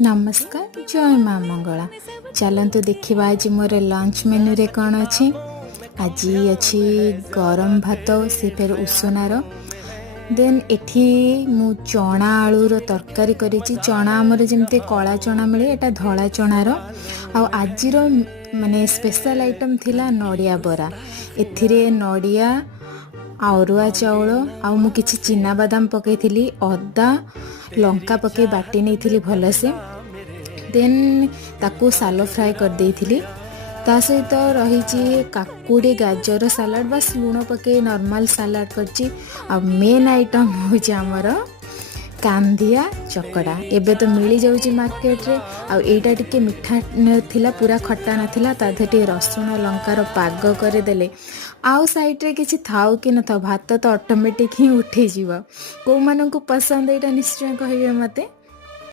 नमस्कार जय माँ मंगला। चलतु देखा आज मोर लंच मेन्यू रे कौन अच्छी। आज अच्छी गरम भात से फिर उसनार देन एठी मु चना आलूर तरकारी करी। चना आमर जमती कला चना मिले एटा धला चनार आजिर माने स्पेशल आइटम थिला नड़िया बरा। एथिरे नड़िया अरुआ चाउल आउ मु किछि चिना बादाम पकई अदा लंका पकई बाटी नहीं भलसे देन ताकू सालो फ्राए कर देइथिली। ता सहित रही काकुड़ी गाजर सलाड बस लुण पकई नॉर्मल सलाड करची। आ मेन आइटम होची हमर कांदिया चकड़ा। एबे तो मिली जाउची मार्केट रे। आ एटा टिके मिठा थिला पूरा खट्टा नथिला ता थे रसुण लंकार पाग करे देले। आउ साइड रे किछि थाउ कि न थाउ भात तो ऑटोमेटिक ही उठे जीव। को मानन को पसंद एटा निश्चय कहिबे मते।